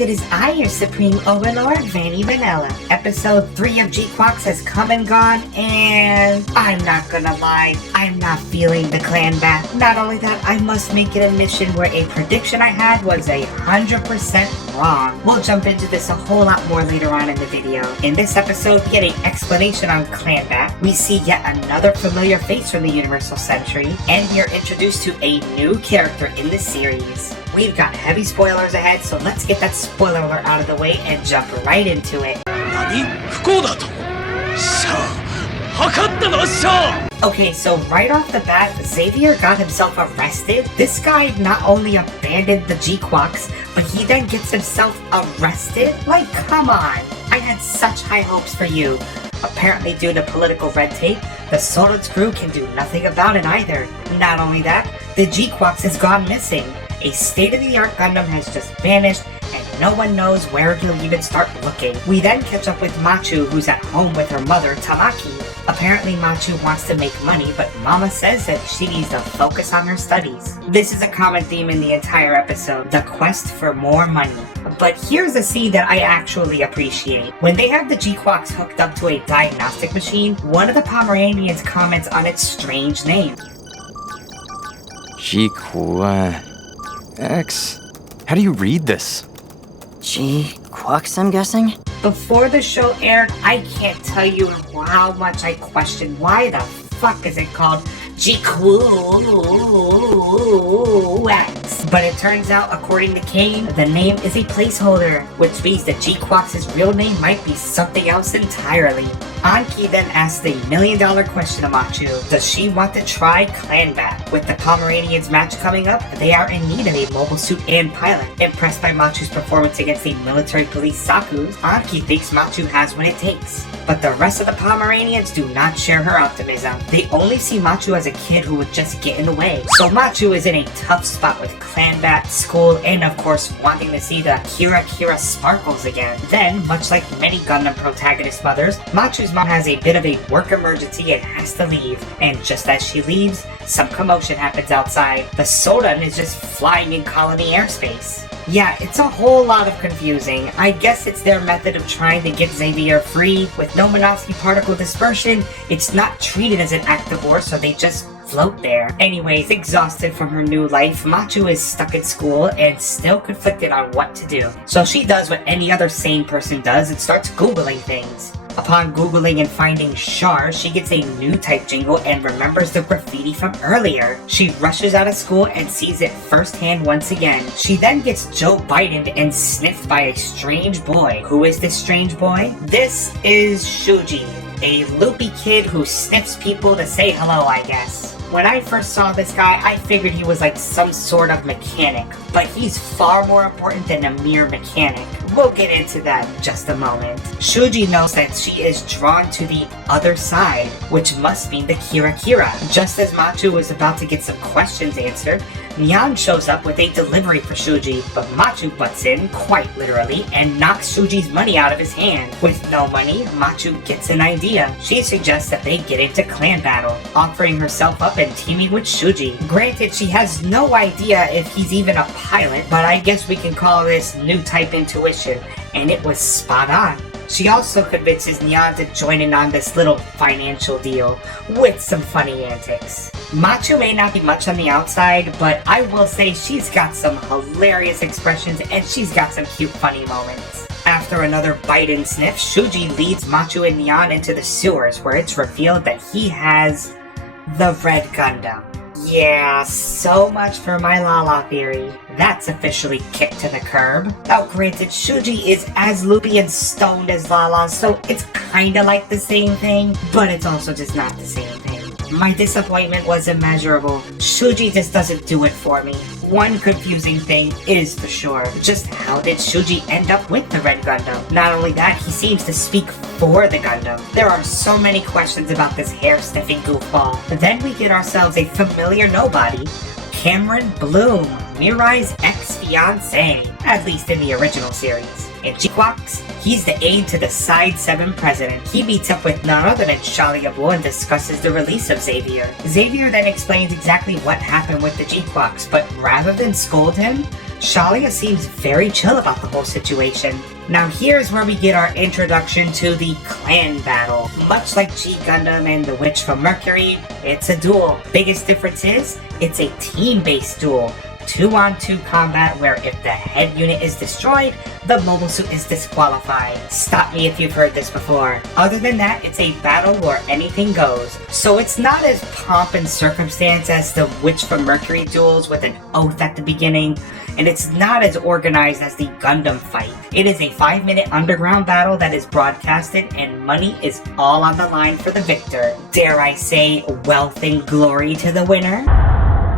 it is I, your Supreme Overlord, Vanny Vanilla. Episode 3 of GQuuuuuuX has come and gone, and I'm not gonna lie, I'm not feeling the clan back. Not only that, I must make it a mission where a prediction I had was 100% wrong. We'll jump into this a whole lot more later on in the video. In this episode, we get an explanation on clan back. We see yet another familiar face from the Universal Century, and we are introduced to a new character in the series. We've got heavy spoilers ahead, so let's get that spoiler alert out of the way and jump right into it. Okay, so right off the bat, Xavier got himself arrested. This guy not only abandoned the GQuuuuuuX, but he then gets himself arrested? Like, come on. I had such high hopes for you. Apparently, due to political red tape, the Soda's crew can do nothing about it either. Not only that, the GQuuuuuuX has gone missing. A state-of-the-art Gundam has just vanished, and no one knows where he'll even start looking. We then catch up with Machu, who's at home with her mother, Tamaki. Apparently, Machu wants to make money, but Mama says that she needs to focus on her studies. This is a common theme in the entire episode, the quest for more money. But here's a scene that I actually appreciate. When they have the GQuuuuuuX hooked up to a diagnostic machine, one of the Pomeranians comments on its strange name. GQuuuuuuX. How do you read this? GQuuuuuuX, I'm guessing? Before the show aired, I can't tell you how much I questioned why the fuck is it called GQuuuuuuuX. But it turns out, according to Kane, the name is a placeholder, which means that GQuuuuuuX's real name might be something else entirely. Anki then asks the million-dollar question to Machu. Does she want to try clan back? With the Pomeranians match coming up, they are in need of a mobile suit and pilot. Impressed by Machu's performance against the military police Saku, Anki thinks Machu has what it takes. But the rest of the Pomeranians do not share her optimism. They only see Machu as a kid who would just get in the way. So Machu is in a tough spot with clan back, school, and of course wanting to see the Kira sparkles again. Then, much like many Gundam protagonist mothers, Machu's mom has a bit of a work emergency and has to leave. And just as she leaves, some commotion happens outside. The Sodan is just flying in colony airspace. Yeah, it's a whole lot of confusing. I guess it's their method of trying to get Xavier free. With no Minovsky particle dispersion, it's not treated as an act of war, so they just float there. Anyways, exhausted from her new life, Machu is stuck at school and still conflicted on what to do. So she does what any other sane person does and starts Googling things. Upon Googling and finding Char, she gets a new type jingle and remembers the graffiti from earlier. She rushes out of school and sees it firsthand once again. She then gets Joe Biden and sniffed by a strange boy. Who is this strange boy? This is Shuji, a loopy kid who sniffs people to say hello, I guess. When I first saw this guy, I figured he was like some sort of mechanic, but he's far more important than a mere mechanic. We'll get into that in just a moment. Shuji knows that she is drawn to the other side, which must mean the Kira. Just as Machu was about to get some questions answered, Nyan shows up with a delivery for Shuji, but Machu butts in, quite literally, and knocks Shuji's money out of his hand. With no money, Machu gets an idea. She suggests that they get into clan battle, offering herself up and teaming with Shuji. Granted, she has no idea if he's even a pilot, but I guess we can call this new type intuition, and it was spot on. She also convinces Nyan to join in on this little financial deal, with some funny antics. Machu may not be much on the outside, but I will say she's got some hilarious expressions and she's got some cute funny moments. After another bite and sniff, Shuji leads Machu and Nyan into the sewers, where it's revealed that he has the Red Gundam. Yeah, so much for my Lala theory. That's officially kicked to the curb. Now granted, Shuji is as loopy and stoned as Lala, so it's kinda like the same thing, but it's also just not the same thing. My disappointment was immeasurable. Shuji just doesn't do it for me. One confusing thing is for sure, just how did Shuji end up with the Red Gundam? Not only that, he seems to speak for the Gundam. There are so many questions about this hair-sniffing goofball. But then we get ourselves a familiar nobody, Cameron Bloom, Mirai's ex-fiancé, at least in the original series. In GQuuuuuuX, he's the aide to the Side 7 president. He meets up with none other than Shalia Blue and discusses the release of Xavier. Xavier then explains exactly what happened with the GQuuuuuuX, but rather than scold him, Shalia seems very chill about the whole situation. Now here's where we get our introduction to the clan battle. Much like G Gundam and the Witch from Mercury, it's a duel. Biggest difference is, it's a team-based duel. 2-on-2 combat where if the head unit is destroyed, the mobile suit is disqualified. Stop me if you've heard this before. Other than that, it's a battle where anything goes. So it's not as pomp and circumstance as the Witch from Mercury duels with an oath at the beginning, and it's not as organized as the Gundam fight. It is a 5-minute underground battle that is broadcasted, and money is all on the line for the victor. Dare I say, wealth and glory to the winner?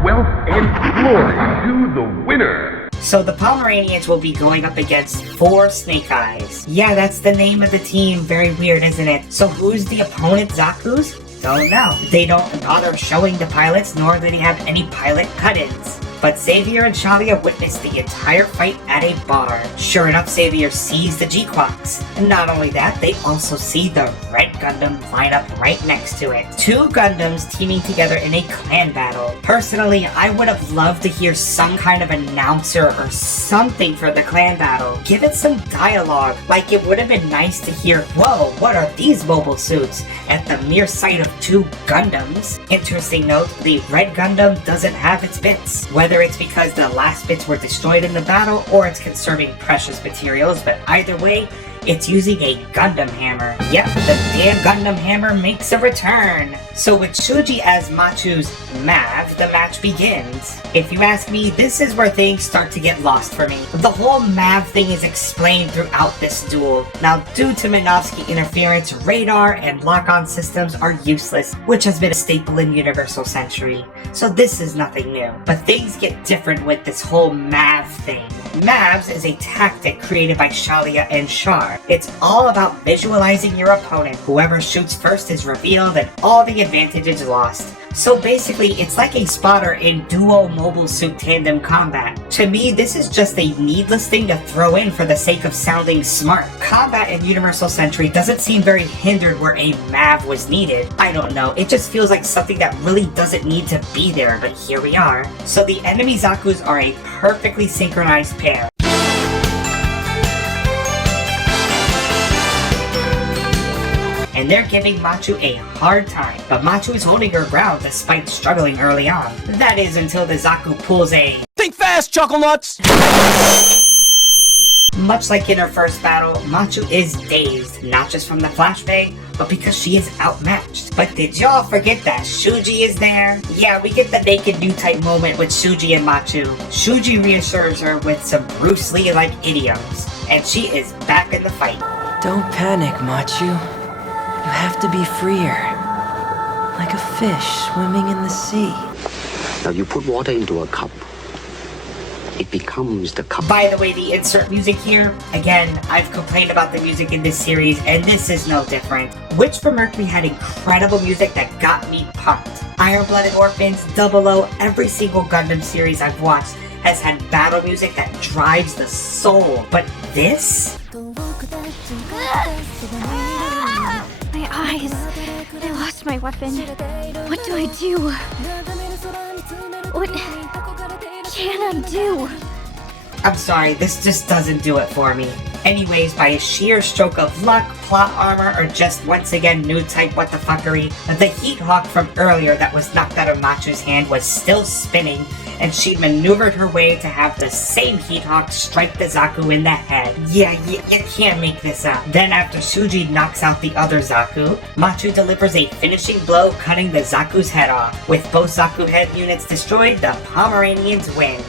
Wealth and glory to the winner! So the Pomeranians will be going up against 4 Snake Eyes. Yeah, that's the name of the team. Very weird, isn't it? So who's the opponent, Zaku's? Don't know. They don't bother showing the pilots, nor do they have any pilot cut-ins. But Xavier and Shalia witness the entire fight at a bar. Sure enough, Xavier sees the GQuuuuuuX. And not only that, they also see the Red Gundam line up right next to it. 2 Gundams teaming together in a clan battle. Personally, I would have loved to hear some kind of announcer or something for the clan battle. Give it some dialogue. Like it would have been nice to hear, whoa, what are these mobile suits? At the mere sight of 2 Gundams. Interesting note, the Red Gundam doesn't have its bits. Whether it's because the last bits were destroyed in the battle or it's conserving precious materials, but either way, it's using a Gundam hammer. Yep, the damn Gundam hammer makes a return. So with Shuji as Machu's Mav, the match begins. If you ask me, this is where things start to get lost for me. The whole Mav thing is explained throughout this duel. Now, due to Minovsky interference, radar and lock-on systems are useless, which has been a staple in Universal Century. So this is nothing new. But things get different with this whole Mav thing. Mavs is a tactic created by Shalia and Char. It's all about visualizing your opponent. Whoever shoots first is revealed and all the advantage is lost. So basically, it's like a spotter in duo mobile suit tandem combat. To me, this is just a needless thing to throw in for the sake of sounding smart. Combat in Universal Century doesn't seem very hindered where a Mav was needed. I don't know, it just feels like something that really doesn't need to be there, but here we are. So the enemy Zakus are a perfectly synchronized pair. And they're giving Machu a hard time, but Machu is holding her ground despite struggling early on. That is until the Zaku pulls a Think fast, Chuckle Nuts! Much like in her first battle, Machu is dazed, not just from the flashbang, but because she is outmatched. But did y'all forget that Shuji is there? Yeah, we get the naked new type moment with Shuji and Machu. Shuji reassures her with some Bruce Lee-like idioms, and she is back in the fight. Don't panic, Machu. You have to be freer. Like a fish swimming in the sea. Now you put water into a cup. It becomes the cup. By the way, the insert music here, again, I've complained about the music in this series, and this is no different. Witch from Mercury had incredible music that got me pumped. Iron-Blooded Orphans, 00, every single Gundam series I've watched has had battle music that drives the soul. But this? My eyes. I lost my weapon. What do I do? What can I do? I'm sorry, this just doesn't do it for me. Anyways, by a sheer stroke of luck, plot armor, or just once again new type what the fuckery, the Heat Hawk from earlier that was knocked out of Machu's hand was still spinning, and she maneuvered her way to have the same Heat Hawk strike the Zaku in the head. Yeah, you can't make this up. Then after Shuji knocks out the other Zaku, Machu delivers a finishing blow, cutting the Zaku's head off. With both Zaku head units destroyed, the Pomeranians win.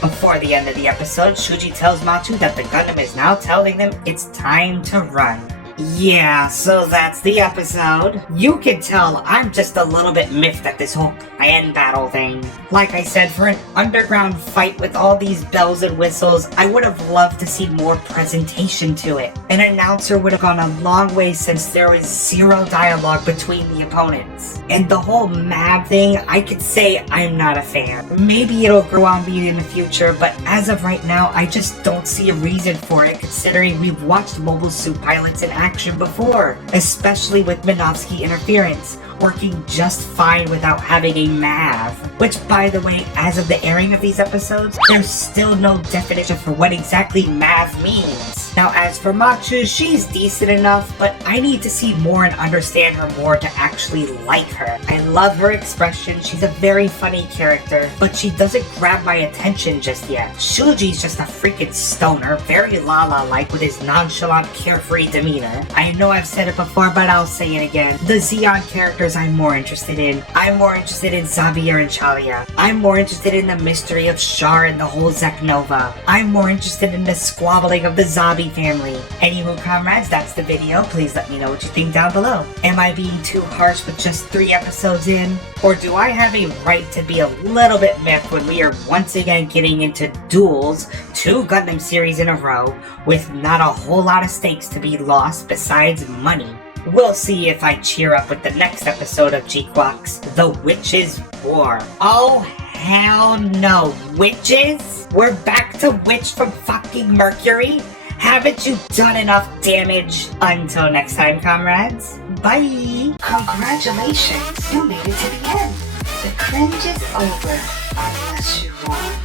Before the end of the episode, Shuji tells Machu that the Gundam is now telling them it's time to run. Yeah, so that's the episode. You can tell I'm just a little bit miffed at this whole clan battle thing. Like I said, for an underground fight with all these bells and whistles, I would have loved to see more presentation to it. An announcer would have gone a long way since there was zero dialogue between the opponents. And the whole Mab thing, I could say I'm not a fan. Maybe it'll grow on me in the future, but as of right now, I just don't see a reason for it considering we've watched Mobile Suit pilots in action before, especially with Minovsky interference, working just fine without having a mav. Which, by the way, as of the airing of these episodes, there's still no definition for what exactly mav means. Now, as for Machu, she's decent enough, but I need to see more and understand her more to actually like her. I love her expression, she's a very funny character, but she doesn't grab my attention just yet. Shuji's just a freaking stoner, very Lala-like with his nonchalant, carefree demeanor. I know I've said it before, but I'll say it again. The Zeon characters I'm more interested in. I'm more interested in Xavier and Chalia. I'm more interested in the mystery of Char and the whole Zeknova. I'm more interested in the squabbling of the Zabi family. Anywho, comrades, that's the video. Please let me know what you think down below. Am I being too harsh with just 3 episodes in? Or do I have a right to be a little bit miffed when we are once again getting into duels, 2 Gundam series in a row, with not a whole lot of stakes to be lost besides money? We'll see if I cheer up with the next episode of GQuuuuuuX, The Witches' War. Oh, hell no. Witches? We're back to Witch from fucking Mercury? Haven't you done enough damage? Until next time, comrades. Bye! Congratulations, you made it to the end. The cringe is over, unless you want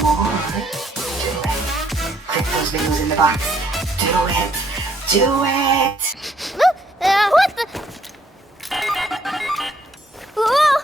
more. Do it. Click those videos in the box. Do it. Do it! What the? Oh!